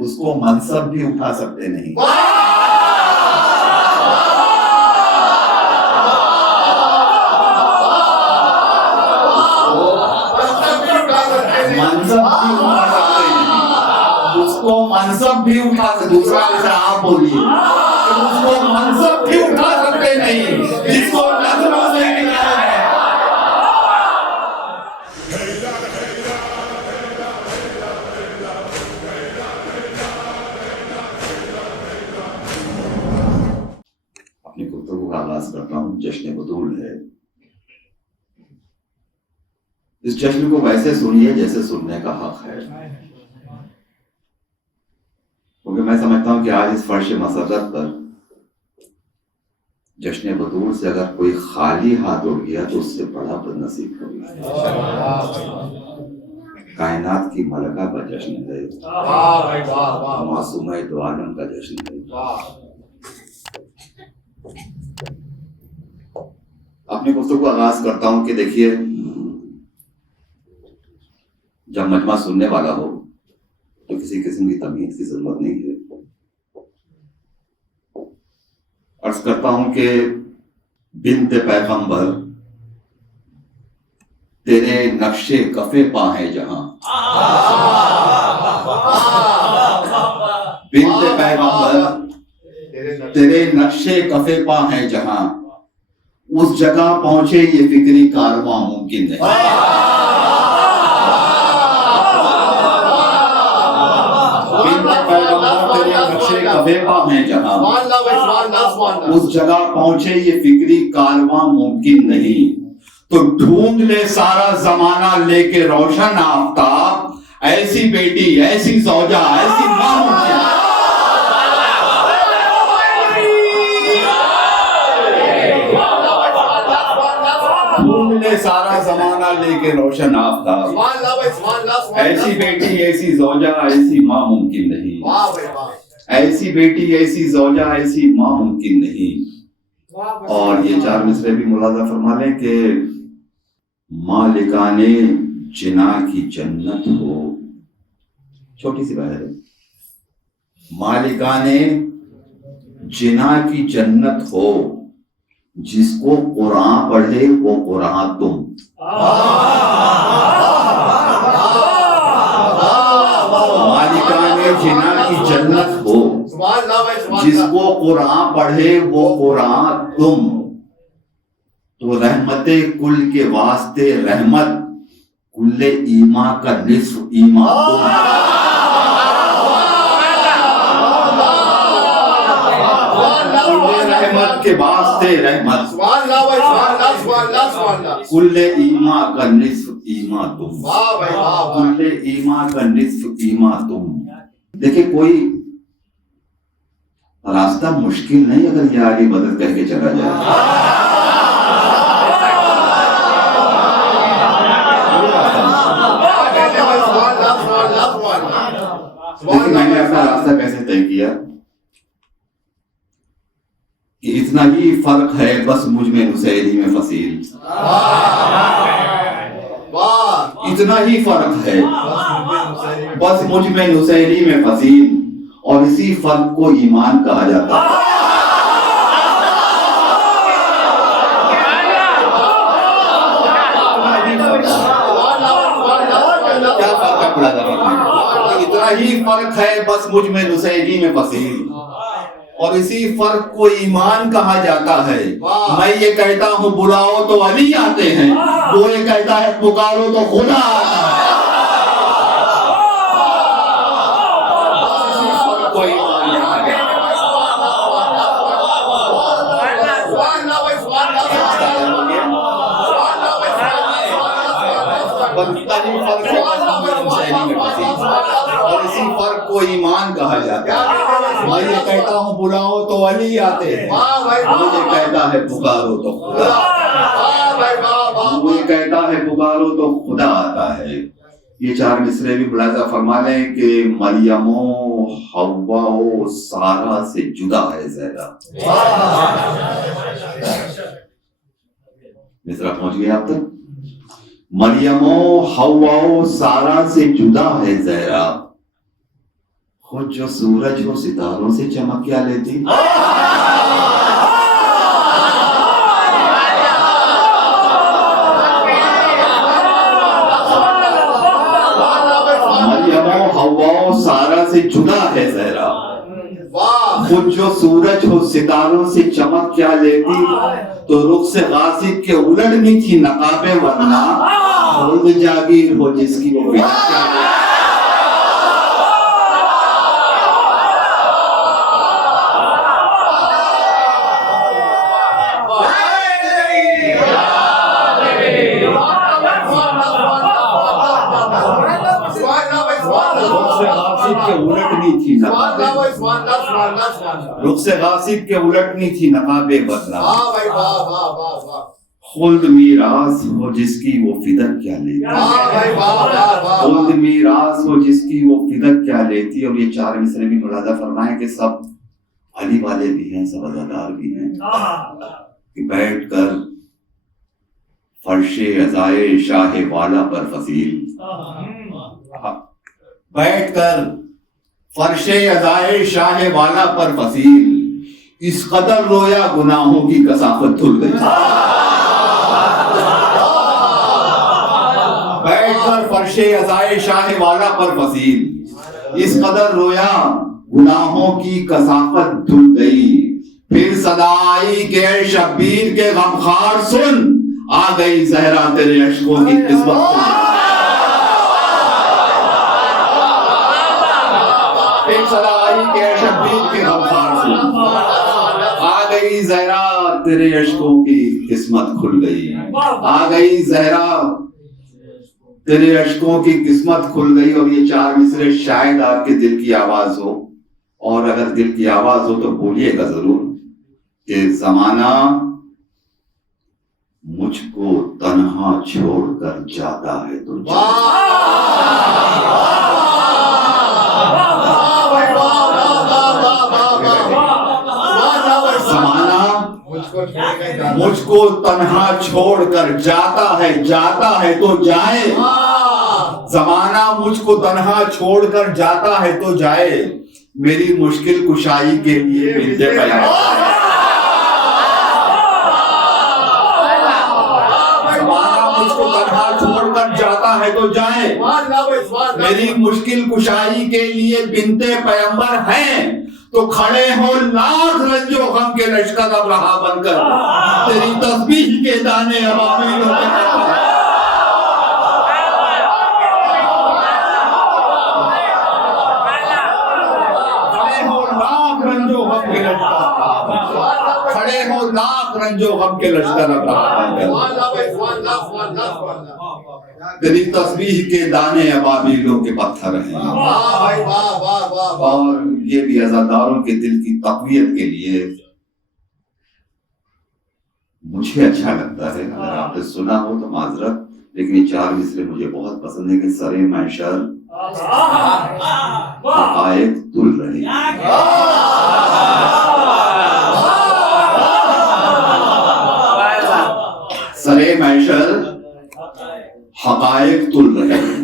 उसको मनसब भी उठा सकते नहीं। मनसब भी उठा सकते नहीं, उसको मनसब भी उठा सकते। दूसरा जैसा आप बोलिए, उसको मनसब भी उठा सकते नहीं जिसको नजरों से गिरा है। अपनी गुफ्तगू का आगाज करता हूँ। जश्न बदूल है। इस जश्न को वैसे सुनिए जैसे सुनने का हक है, क्योंकि मैं समझता हूं कि आज इस फर्श मसरत पर जश्न बदूल से अगर कोई खाली हाथ उड़ गया तो उससे बड़ा बदनसीब कभी। कायनात की मलका का जश्न है, मासूम दो आलम का जश्न है। अपनी गुफ्तगू आगाज करता हूं कि देखिए, जब मजमा सुनने वाला हो तो किसी किस्म की तमीज की जरूरत नहीं है। अर्ज करता हूं कि बिन्त पैगंबर तेरे नक्शे कफे पा है जहां, बिन्त पैगंबर तेरे नक्शे कफे पा है जहां, उस जगह पहुंचे ये फिक्री कारवां मुमकिन नहीं। हैं जहां, उस जगह पहुंचे ये फिक्री कारवां मुमकिन नहीं। तो ढूंढ ले सारा जमाना लेके रोशन आफताब, ऐसी बेटी ऐसी सौजा ऐसी मां मुमकिन। ढूंढ ले सारा जमाना लेके रोशन आफताब, ऐसी बेटी ऐसी सौजा ऐसी मां मुमकिन नहीं। ऐसी बेटी ऐसी ज़ौजा ऐसी मां मुमकिन नहीं। और ये चार मिसरे भी मुलाजा फरमा लें कि मालिकाने जिना की जन्नत हो, छोटी सी बात है, मालिकाने जिना की जन्नत हो, जिसको कुरान पढ़े वो कुरान तुम। मालिकाने जिना की जन्नत हो, जिसको कुरान पढ़े वो कुरान तुम। तो रहमते कुल के वास्ते रहमत, कुल्ले ईमा का निस्फ ईमा तुम। रहमत के वास्ते रहमत, कुल्ले ईमा का निस्फ ईमा तुम। कुल्ले ईमा का निस्फ ईमा तुम। देखिए, कोई रास्ता मुश्किल नहीं अगर ये आगे मदद करके चला जाए। लेकिन मैंने अपना रास्ता कैसे तय किया कि इतना ही फर्क है बस मुझ में नुसैरी में फसील। इतना ही फर्क है बस मुझ में नुसैरी में फसील, और इसी फर्क को ईमान कहा जाता है। क्या फर्क है? इतना ही फर्क है बस मुझ में नुसैरी में फसील, और इसी फर्क को ईमान कहा जाता है। मैं ये कहता हूँ बुलाओ तो अली आते हैं, वो ये कहता है पुकारो तो खुदा आता है। और इसी फर्क को ईमान कहा जाता है। मैं ये कहता हूँ बुलाओ तो अली आते हैं, वो ये कहता है पुकारो तो खुदा। वो ये कहता है पुकारो तो खुदा आता है। ये चार मिसरे भी मुलाजा फरमा लें कि मरियमो हव्वाओ सारा से जुदा है ज़हरा। मिसरा पहुंच गया आप तक? मरियमो हव्वाओ सारा से जुदा है ज़हरा, खुद जो सूरज हो सितारों से चमक क्या लेती। हवा सारा से जुदा है जहरा, खुद जो सूरज हो सितारों से चमक क्या लेती। तो रुख से गासिब के उलटनी थी नकाबे, वरना खुद जागीर हो जिसकी वो क्या लेती। उलटनी थी रुख से गासिब के उलटनी थी नकाबे बदला। खुल्द मीरास हो जिसकी वो फिदक क्या लेती। खुल्द मीरास हो जिसकी वो फिदक क्या लेती। और ये चार मिसरे भी मुलादा फरमाए कि सब अली वाले भी हैं, सब अज़ादार भी हैं कि बैठ कर फर्शे अज़ाए शाह वाला पर फसील, बैठ कर फर्शे अज़ाए शाह वाला पर फसील, इस कदर रोया गुनाहों की कसाफत धुल गई। बैठ कर फर्शे अज़ाए शाह वाला पर फसील, इस कदर रोया गुनाहों की कसाफत धुल गई। फिर सदाई के शब्बीर के गमखार सुन, आ गई जहरा तेरे अश्कों की किस्मत। सदाई के शब्बीर के गमखार सुन, आ गई जहरा तेरे अश्कों की किस्मत खुल गई। आ गई जहरा तेरे अश्कों की किस्मत खुल गई। और ये चार मिसरे शायद आपके दिल की आवाज हो, और अगर दिल की आवाज हो तो बोलिएगा जरूर कि जमाना मुझको तन्हा छोड़कर जाता है तो मुझको तन्हा छोड़कर जाता है तो जाए। जमाना मुझको तन्हा छोड़कर जाता है तो जाए, मेरी मुश्किल कुशाई के लिए मिलते पैगाम। जमाना मुझको तन्हा छोड़कर जाता है तो जाए, मेरी मुश्किल कुशाई के लिए बिनते पैगंबर हैं। तो खड़े हो लाख रंजो गम के लश्कर अब रहा बनकर, तेरी तस्बीह के दाने अबाबिल होते हैं। खड़े हो लाख रंजो गम के लश्कर अब रहा बनकर, तेरी तस्बीह के दाने अबाबिलों के पत्थर हैं। और ये भी अज़ादारों के दिल की तक़वियत के लिए मुझे अच्छा लगता है। अगर आपने सुना हो तो माजरत, लेकिन ये चार मिसरे मुझे बहुत पसंद है कि सरे मैशर हक़ाइक़ तुल रहे, सरे मैशर हक़ाइक़ तुल रहे हैं,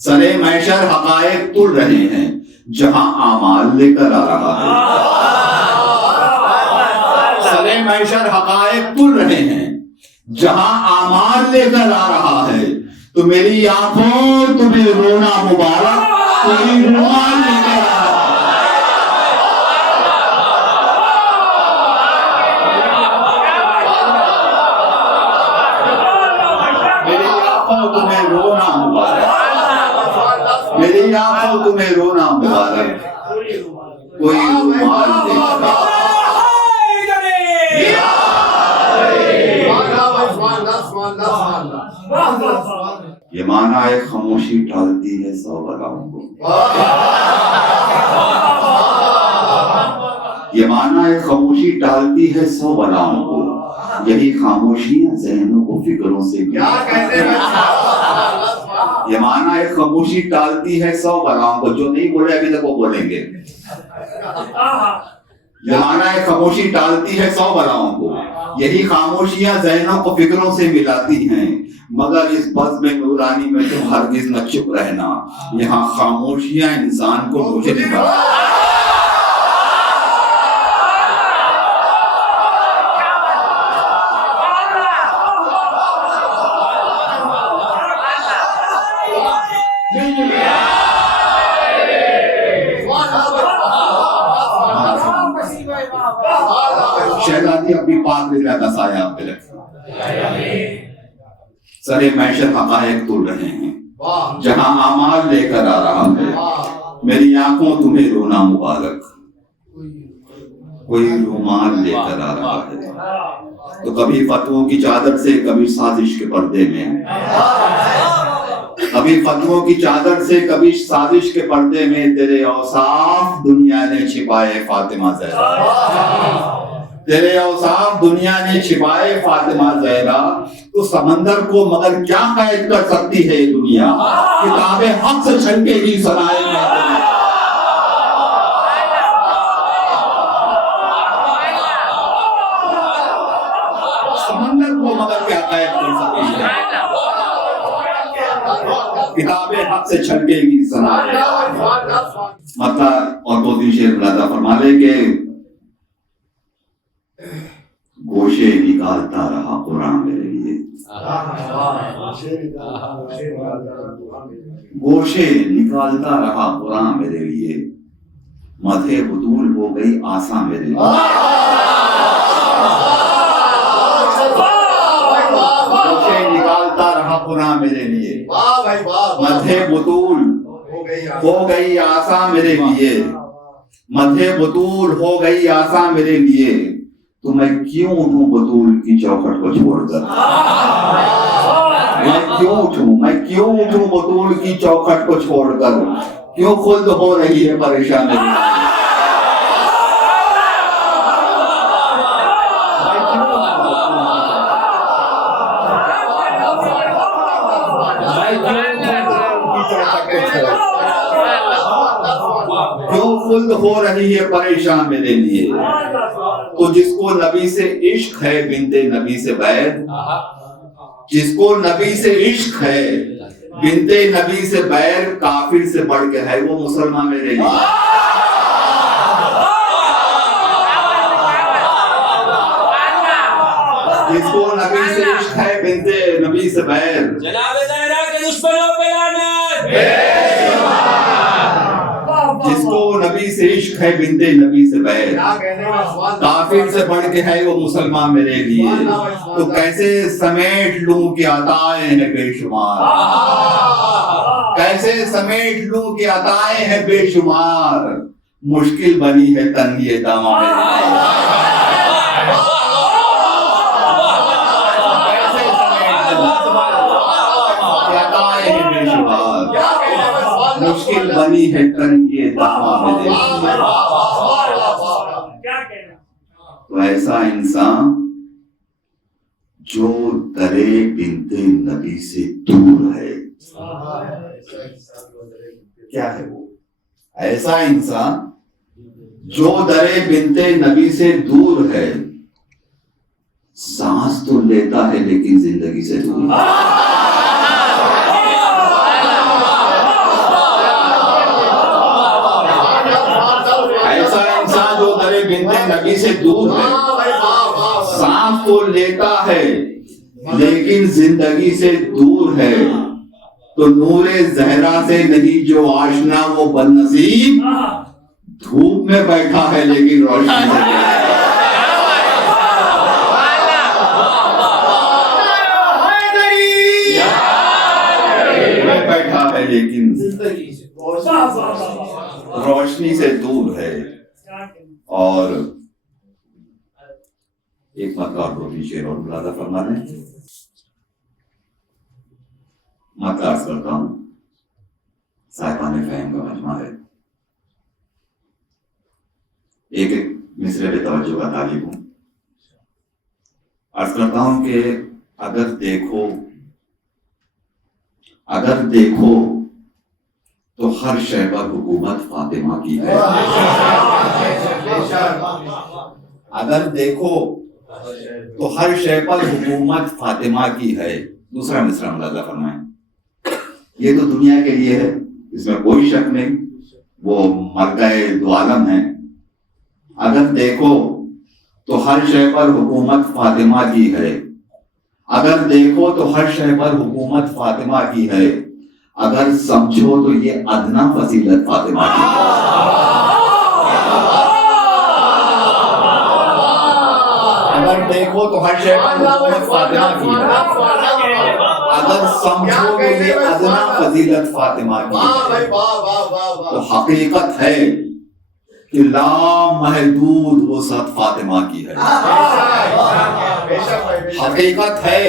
सरे मैशर हक़ाइक़ तुल रहे हैं, जहां आमाल लेकर आ रहा है। सरे मैशर हक़ाइक़ तुल रहे हैं, जहां आमाल लेकर आ रहा है। तो मेरी आंखों तुम्हें रोना मुबारक, कोई रुमाल लेकर आ रहा है। मेरी आंखों तुम्हें रोना मुबारक, मेरी आंखों तुम्हें रोना मुबारक, कोई रुमाल लेकर आ। ये माना है खामोशी टालती है सौ बलाओं को, ये माना है खामोशी टालती है सौ बलाओं को, यही खामोशियां ज़हनों को फिक्रों से ये माना है खामोशी टालती है सौ बलाओं को, जो नहीं बोले अभी तक वो बोलेंगे। ये माना है खामोशी टालती है सौ बलाओं को, यही खामोशियां ज़हनों को फिक्रों से मिलाती हैं। मगर इस बज़्म नूरानी में तुम हरगिज न चुप रहना, यहाँ खामोशियां इंसान को मुझे नहीं बना। शहजादी अपनी पाक रिज़ा का साया आप पे रखे, सरे मैशर हक़ाइक़ तुल रहे हैं, जहां आमाल लेकर आ रहा है मेरी आंखों तुम्हें रोना मुबारक, कोई रुमाल लेकर आ रहा है। तो कभी फतवों की चादर से, कभी साजिश के पर्दे में, कभी फतवों की चादर से, कभी साजिश के पर्दे में तेरे औसाफ दुनिया ने छिपाए फातिमा ज़हरा, तेरे औसाफ दुनिया ने छिपाए फातिमा ज़हरा। तो समंदर को मगर क्या कैद कर सकती है ये दुनिया, किताबें हक से छलकेगी सराय में। समंदर को मगर क्या कैद कर सकती है, किताबें हक से छलकेगी सराय। मतलब और दो तीन शेर मुलाजा फरमा ले के गोशे निकालता रहा कुरान मेरे लिए, गोशे निकालता रहा कुरान मेरे लिए, मथे बुतूल हो गई आसा मेरे लिए। गोशे निकालता रहा कुरान मेरे लिए, मथे बुतूल हो गई आसा मेरे लिए, मथे बुतूल हो गई आसा मेरे लिए। तो मैं क्यों उठूं बतूल की चौखट को छोड़कर, मैं क्यों उठूं बतूल की चौखट को छोड़कर, क्यों खुद हो रही है परेशानी। क्यों खुद हो रही है परेशान मेरे लिए। तो जिसको नबी से इश्क है बिनते नबी से बैर, जिसको नबी से इश्क है बिनते नबी से बैर, काफिर से बढ़ के है वो मुसलमान मेरे लिए। जिसको नबी से इश्क है बिनते नबी से बैर, जनाब ज़हरा के दुश्मनों पे लानत। जिसको नबी से इश्क है बिनते नबी से बैर, काफिर से बढ़ के है वो मुसलमान मेरे लिए। तो कैसे समेट लूं कि अताएं हैं बेशुमार, कैसे समेट लूं कि अताएं हैं बेशुमार, मुश्किल बनी है तंगी दामा मेरे लिए। कैसे समेट लूं कि अताएं हैं बेशुमार, मुश्किल बनी है तंगी दामा मेरे लिए। तो ऐसा इंसान जो दरे बिनते नबी से दूर है, क्या है वो? ऐसा इंसान जो दरे बिनते नबी से दूर है, सांस तो लेता है लेकिन जिंदगी से दूर। ऐसा इंसान जो दरे बिनते नबी से दूर है, सांस तो लेता है लेकिन जिंदगी से दूर है। तो नूरे ज़हरा से नहीं जो आशना वो बदनसीब, धूप में बैठा है लेकिन रोशनी से बैठा है लेकिन रोशनी से दूर है। और एक मतलब दो शेर और मुलाजा फरमा लें। मैं अर्ज करता हूं, साहिबान फहम का मजमा है। एक एक मिसरे पे तवज्जो का तालिब हूं। अर्ज करता हूं कि अगर देखो तो हर शय पर हुकूमत फातिमा की है। अगर देखो तो हर शय पर हुकूमत फातिमा की है, दूसरा मिसरा मुलाजा फरमाएं। ये तो दुनिया के लिए है, इसमें कोई शक नहीं, वो मरकए दो आलम है। अगर देखो तो हर शय पर हुकूमत फातिमा की है, अगर देखो तो हर शय पर हुकूमत फातिमा की है, अगर समझो तो ये अदना फजीलत फातिमा की है। अगर देखो तो हर शय पर हुकूमत फातिमा की है, अगर समझो तो ये अदना फजीलत फातिमा की है। तो हकीकत है कि लामहदूद वसअत फातिमा की है। हकीकत है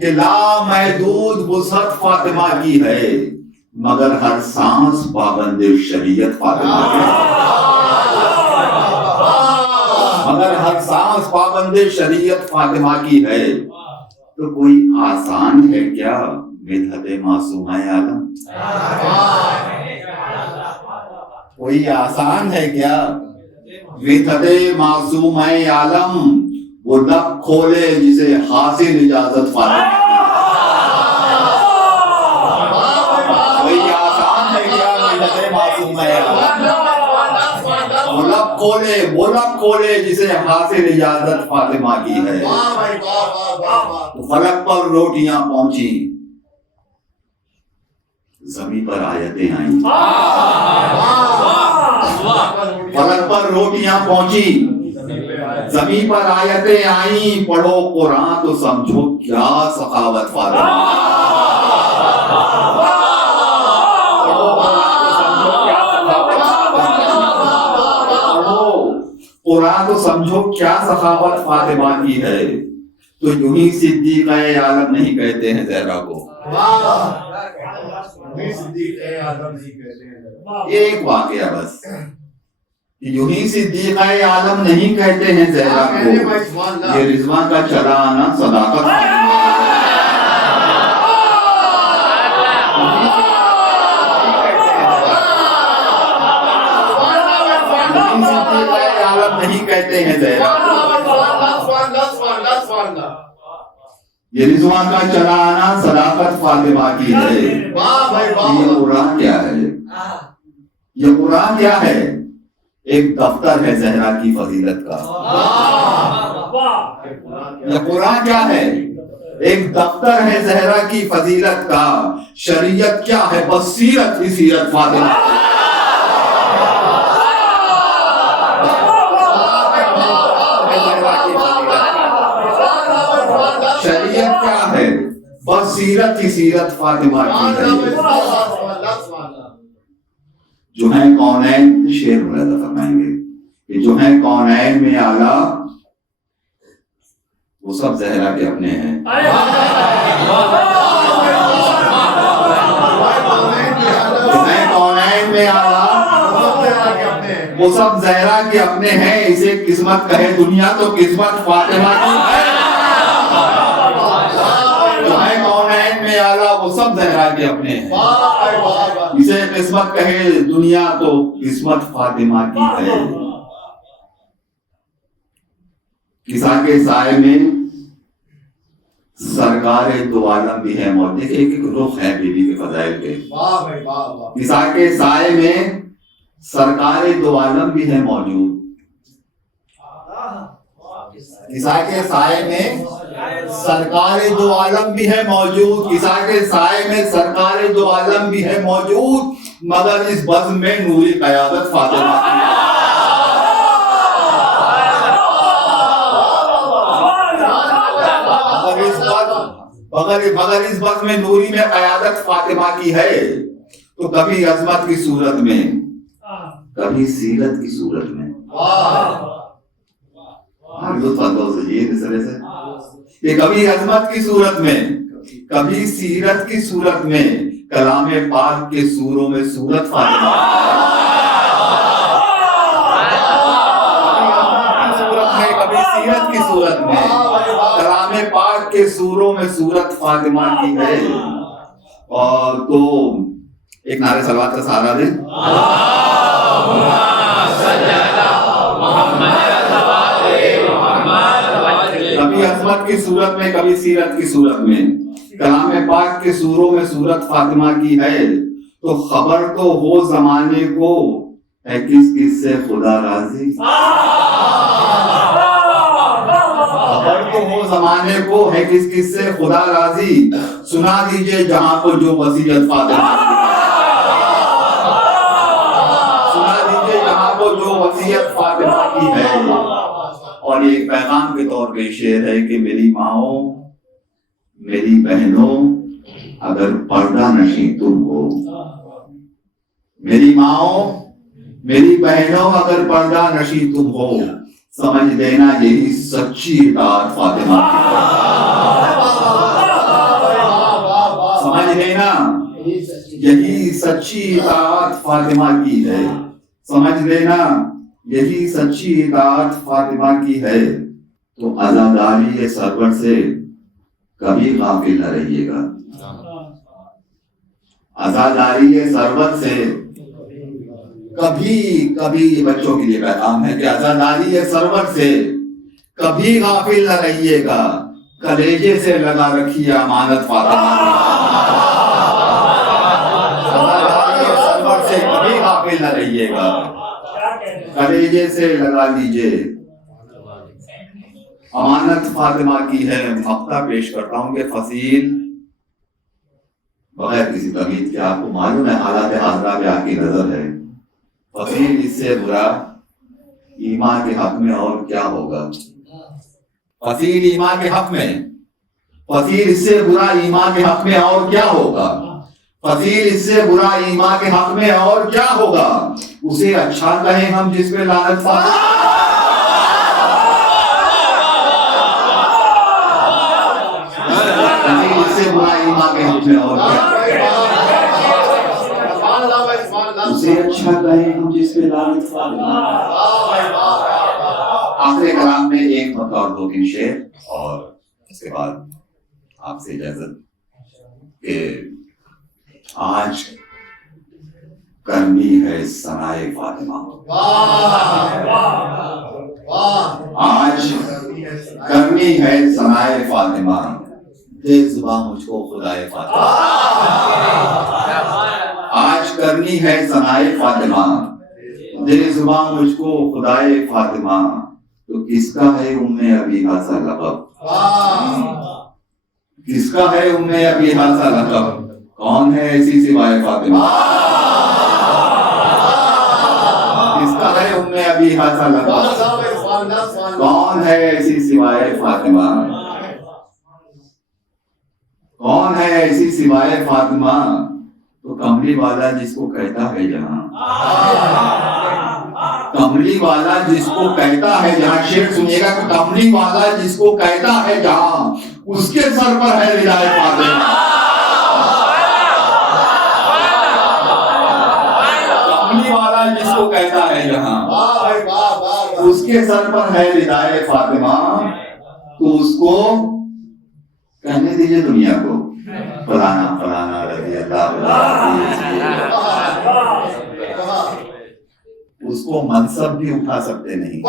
कि लामहदूद वसअत फातिमा की है, मगर हर सांस पाबंद शरीयत फातिमा की है। मगर हर सांस पाबंद शरीयत फातिमा की है। तो कोई आसान है क्या मिदहत मासूमा आलम? कोई आसान है क्या मिदहत मासूमा आलम? वो लब खोले जिसे हासिल इजाजत फातिमा की। कोई आसान है क्या मिदहत मासूमा आलम? वो लब खोले जिसे हासिल इजाजत फातिमा की है। तो फलक पर रोटियां पहुंची, जमीन पर आयतें आई। फलक पर रोटियां पहुंची, जमीन पर आयतें आई। पढ़ो कुरान तो समझो क्या सखावत फातिमा। कुरान तो समझो क्या सखावत फातिमा की है। तो यूं ही सिद्दीक़ आलम नहीं कहते हैं ज़हरा को। एक वाकया बस, यूं ही सिद्दीक़ आलम नहीं कहते हैं ज़हरा को। ये रिजवान का चला आना सदाकत नहीं कहते हैं ज़हरा। ये रिजवान का चला आना सदाकत फातिमा की है। ये कुरान क्या है? ये कुरान क्या है? एक दफ्तर है ज़हरा की फजीलत का। ये कुरान क्या है? एक दफ्तर है ज़हरा की फजीलत का। शरीयत क्या है? बस सीरत ही सीरत फातिमा। शरीयत क्या है? बस सीरत ही सीरत फातिमा की है। जो है कौनैन, शेर मुलाजा फरमाएंगे कि जो है कौनैन में आला वो सब ज़हरा के अपने हैं। जो है कौनैन में आला वो सब ज़हरा के अपने हैं। इसे किस्मत कहे दुनिया तो किस्मत फातिमा की है। आला वो सब ज़हरा के अपने हैं। इसे किस्मत कहे दुनिया तो किस्मत फातिमा की है। किसा के साए में सरकार दो आलम भी है मौजूद। देखिए एक रुख है बीबी के फजाइल के। किसा के साए में सरकार दो आलम भी है मौजूद। किसा के साए में सरकार दो आलम भी है मौजूद। किसा के साए में सरकार दो आलम भी है मौजूद, मगर इस बज़्म में नूरी क़यादत फातिमा की है। मगर इस बज़्म में नूरी में क़यादत फातिमा की है। तो कभी अज़मत की सूरत में, कभी सीरत की सूरत में। इस तरह से कि कभी अज़मत की सूरत में, कभी सीरत की सूरत में, कलामे पाक के सूरों में सूरत फातिमा सूरत में, कभी सीरत की सूरत में, कलामे पाक के सूरों में सूरत फातिमा की है। और तो एक नारे सलवात का सहारा दे। कभी अज़मत की सूरत में, कभी सीरत की सूरत में, कलाम पाक के सूरों में सूरत फातिमा की है, तो खबर तो हो जमाने को है किस किस से खुदा राजी। खबर तो हो जमाने को है किस किस से खुदा राजी। सुना दीजिए जहां को जो वसीयत फातिमा की, सुना दीजिए जहां को जो वसीयत फातिमा की है। और एक पैगाम के तौर पे शेर है कि मेरी माओ मेरी बहनों अगर पर्दा नशी तुम हो, मेरी माओ मेरी बहनों अगर पर्दा नशी तुम हो, समझ लेना यही सच्ची इताअत फातिमा की है। समझ लेना यही सच्ची इताअत फातिमा की है। समझ लेना यही सच्ची इताअत फातिमा की है। तो आजादारी सरवर से कभी गाफिल न रहिएगा। आजादारी सरवर से कभी कभी, बच्चों के लिए पैगाम है कि आजादारी सरवर से कभी गाफिल न रहिएगा। कलेजे से लगा रखिए अमानत फातिमा की। आजादारी सरवर से कभी गाफिल न रहिएगा। कलेजे से लगा लीजिए अमानत फातिमा की है। मक्ता पेश करता हूं कि फसील बगैर किसी तमीज के, आपको मालूम है हालात हाजरा में आपकी नजर है, फसील इससे बुरा ईमान के हक में और क्या होगा। फसील ईमान के हक में, फसील इससे बुरा ईमान के हक में और क्या होगा। फसील इससे बुरा ईमान के हक में और क्या होगा। उसे अच्छा कहें हम जिस पे लानत फातिमा, इससे बुरा ईमान के हक में और क्या, उसे अच्छा कहें हम जिस पे लानत फातिमा। आखिरी कलाम में एक मरतबा और 2-3 शेर और इसके बाद आपसे इजाजत कि आज करनी है सनाए फातिमा, आज करनी है सनाए फातिमा, दे जुबां मुझको खुदाए फातिमा। आज करनी है सनाए फातिमा, दे जुबां मुझको खुदाए फातिमा। तो किसका है उम्मे अबीहा सा लक़ब, किसका है उम्मे अबीहा सा लक़ब, कौन है ऐसी सिवाय फातिमा। किसका है उम्मे अबीहा सा लक़ब, कौन है ऐसी सिवाय फातिमा। कौन है ऐसी सिवाय फातिमा। तो कमली वाला जिसको कहता है जहां, कमली वाला जिसको कहता है जहां, शेर सुनिएगा कि कमली वाला जिसको कहता है जहां, उसके सर पर है रिदाए फातिमा। कमली वाला जिसको कहता है जहां, उसके सर पर है रिदाए फातिमा। तो उसको कहने दीजिए दुनिया को फलाना फलाना रज़ी अल्लाह, उसको मनसब भी उठा सकते नहीं।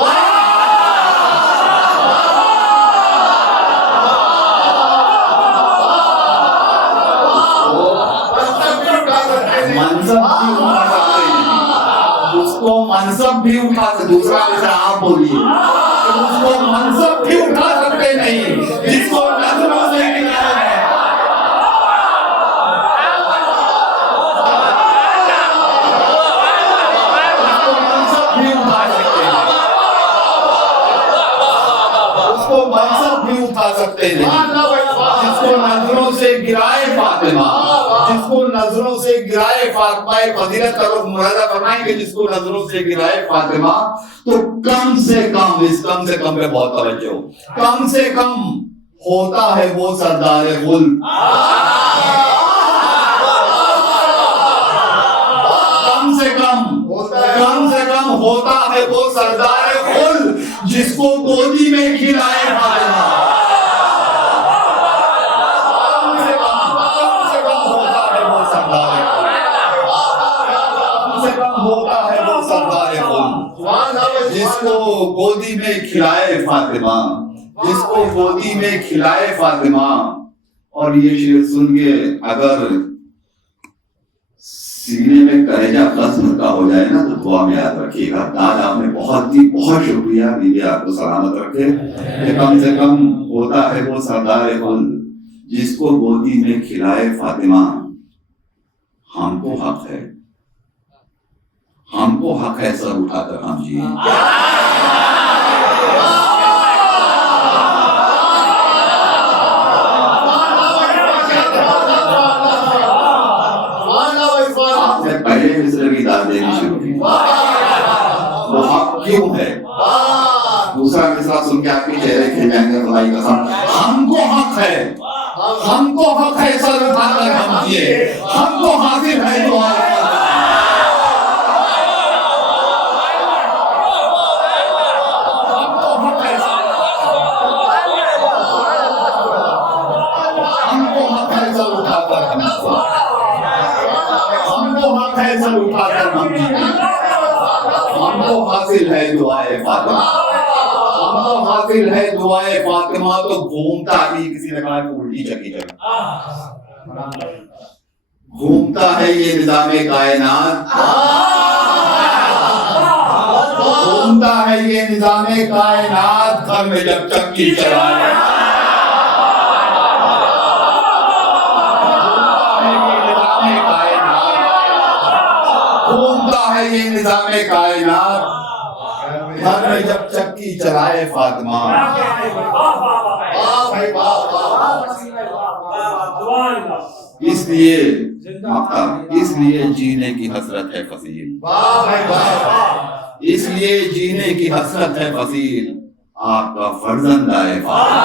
मनसब भी उठा सकते नहीं, उसको मनसब भी उठा सकते, दूसरा जैसा आप बोलिए, उसको मनसब भी उठा सकते नहीं, जिसको नजरों से गिराया है। उसको मनसब भी उठा सकते नहीं, जिसको नजरों से गिराए फातिमा, जिसको नजरों से गिराए फातिमा। फजीलत का रुख मुरादा फरमाएंगे जिसको नजरों से गिराए फातिमा। तो कम से कम, इस कम से कम पे बहुत तवज्जो, कम से कम होता है वो सरदार गुल, कम से कम होता है वो सरदार गुल, जिसको गोदी में खिलाए फातिमा। कम से कम होता है वो सरदार, कम से कम होता है वो सरदार गुल, जिसको गोदी में खिलाए फातिमा, जिसको गोदी में खिलाए फातिमा। और ये शेर सुन के अगर सीने में कलेजा कसम का हो जाए ना तो दुआ में याद रखिएगा। आज आपने बहुत शुक्रिया, बीवी आपको सलामत रखे। ये कम से कम होता है वो सरदार कुल जिसको गोदी में खिलाए फातिमा। हमको हक है सर उठाकर हम जिए। पहले मिस्र की दाद देनी शुरू की। वो हक क्यों है? दूसरा मिसरा सुन के आपके चेहरे खिल जाएंगे। खुदाई कसम, हमको हक है सर उठाकर हम जिए। हमको हासिल है दुआ। हमको हासिल है दुआए फातिमा। हमको हासिल है दुआए फातिमा। तो घूमता ही, किसी ने कहा कि उल्टी चकी चल, घूमता है ये निज़ामे कायनात। घूमता है ये निज़ामे कायनात। घर में जब चक्की चलाए ये निज़ामे कायनात। घर में जब चक्की चलाए फातिमा। इसलिए जीने की हसरत है फसील। इसलिए जीने की हसरत है फसील। आपका फर्जंद आए फातिमा।